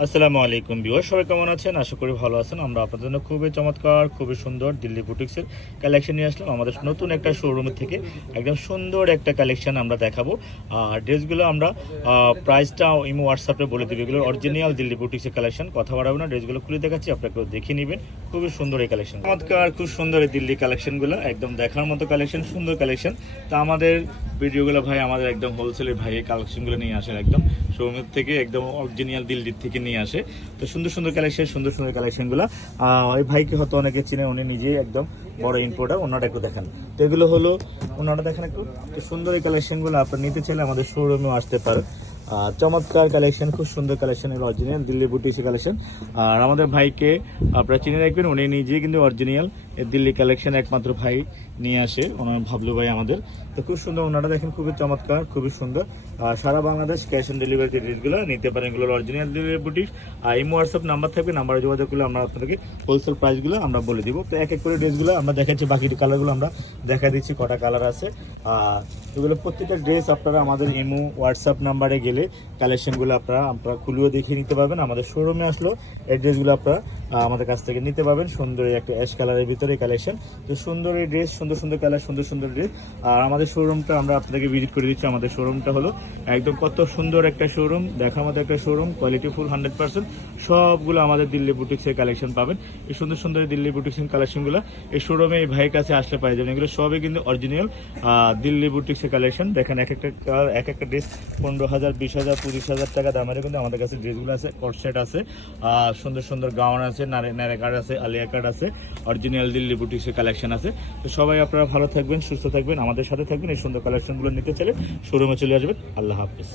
আসসালামু আলাইকুম বিওর সবাই কেমন আছেন? আশা করি ভালো আছেন। আমরা আপনাদের জন্য খুবই চমৎকার, খুবই সুন্দর দিল্লি বুটিক্সের কালেকশন নিয়ে আসলাম। আমাদের নতুন একটা শোরুম থেকে একদম সুন্দর একটা কালেকশন আমরা দেখাবো। আর ড্রেসগুলো আমরা প্রাইসটা ইমো হোয়াটসঅ্যাপে বলে দেবো। এগুলো অরিজিনাল দিল্লি বুটিক্সের কালেকশন কথা বাড়াবো না ড্রেসগুলো খুলে দেখাচ্ছি আপনাকে দেখে নেবেন। খুবই সুন্দর এই কালেকশন চমৎকার, খুব সুন্দর এই দিল্লি কালেকশনগুলো একদম দেখার মতো কালেকশন সুন্দর কালেকশন তা আমাদের ভিডিওগুলো ভাই, আমাদের একদম হোলসেলের ভাই এই কালেকশনগুলো নিয়ে আসেন একদম। শোরুমের থেকে একদম অরিজিনাল দিল্লির থেকে নিয়ে আসে। তো সুন্দর সুন্দর কালেকশন সুন্দর সুন্দর কালেকশনগুলো ওই ভাইকে হয়তো অনেকে চিনে উনি নিজেই একদম বড় ইম্পোর্টার ওনাটা একটু দেখেন। তো এগুলো হলো ওনাটা দেখেন একটু। তো সুন্দর এই কালেকশনগুলো আপনার নিতে চাইলে আমাদের শোরুমেও আসতে পারেন। চমৎকার কালেকশন খুব সুন্দর কালেকশন এর অরিজিনাল দিল্লি বুটিসি কালেকশন আর আমাদের ভাইকে আপনারা চিনে রাখবেন, উনি নিজেই কিন্তু অরিজিনাল দিল্লি কালেকশন একমাত্র ভাই নিয়ে আসে, ওনার ভাবলু ভাই আমাদের। তো খুব সুন্দর ওনারা দেখেন, খুবই চমৎকার, খুবই সুন্দর। আর সারা বাংলাদেশ ক্যাশ অন ডেলিভারি ড্রেসগুলো নিতে পারেন এগুলোর অরিজিনাল ডেলিভারি বুটিক আর এই হোয়াটসঅ্যাপ নাম্বার থাকবে নাম্বারে যোগাযোগ করলে আমরা আপনাদেরকে হোলসেল প্রাইসগুলো আমরা বলে দিব। তো এক এক করে ড্রেসগুলো আমরা দেখাচ্ছি, বাকি কালারগুলো আমরা দেখা দিচ্ছি, কটা কালার আছে। আর এগুলো প্রত্যেকটা ড্রেস আপনারা আমাদের ইমো হোয়াটসঅ্যাপ নাম্বারে গেলে কালেকশনগুলো আপনারা আপনারা খুলেও দেখিয়ে নিতে পারবেন। আমাদের শোরুমে আসলো এই ড্রেসগুলো আপনারা আমাদের কাছ থেকে নিতে পারবেন। সুন্দর একটা অ্যাশ কালারের ভিতরে। কালেকশন তো সুন্দর এই ড্রেস সুন্দর সুন্দর কালার সুন্দর সুন্দর ড্রেস আর আমাদের শোরুমটা আমরা আপনাদেরকে ভিজিট করে দিচ্ছি। আমাদের শোরুমটা হলো একদম কত সুন্দর একটা শোরুম দেখার মতো একটা showroom quality full hundred percent সবগুলো আমাদের দিল্লি বুটিক্সের কালেকশন পাবেন। এই সুন্দর সুন্দর দিল্লি বুটিক্সের কালেকশনগুলো এই শোরুমে এই ভাইয়ের কাছে আসলে পাই যাবেন এগুলো সবই কিন্তু অরিজিনাল দিল্লি বুটিক্সের কালেকশন দেখেন এক একটা এক একটা ড্রেস পনেরো হাজার, বিশ হাজার, পঁচিশ হাজার টাকা দামের কিন্তু আমাদের কাছে ড্রেসগুলো আছে। কটসেট আছে সুন্দর সুন্দর গাউন আছে, নারে নারে কার্ড আছে, আলিয়া কার্ড আছে অরিজিনাল দিল্লি বুটিক্সের কালেকশন আছে। তো সবাই আপনারা ভালো থাকবেন, সুস্থ থাকবেন, আমাদের সাথে থাকবেন, এই সুন্দর কালেকশনগুলো নিতে চাইলে শোরুমে চলে আসবেন। আল্লাহ হাফিজ।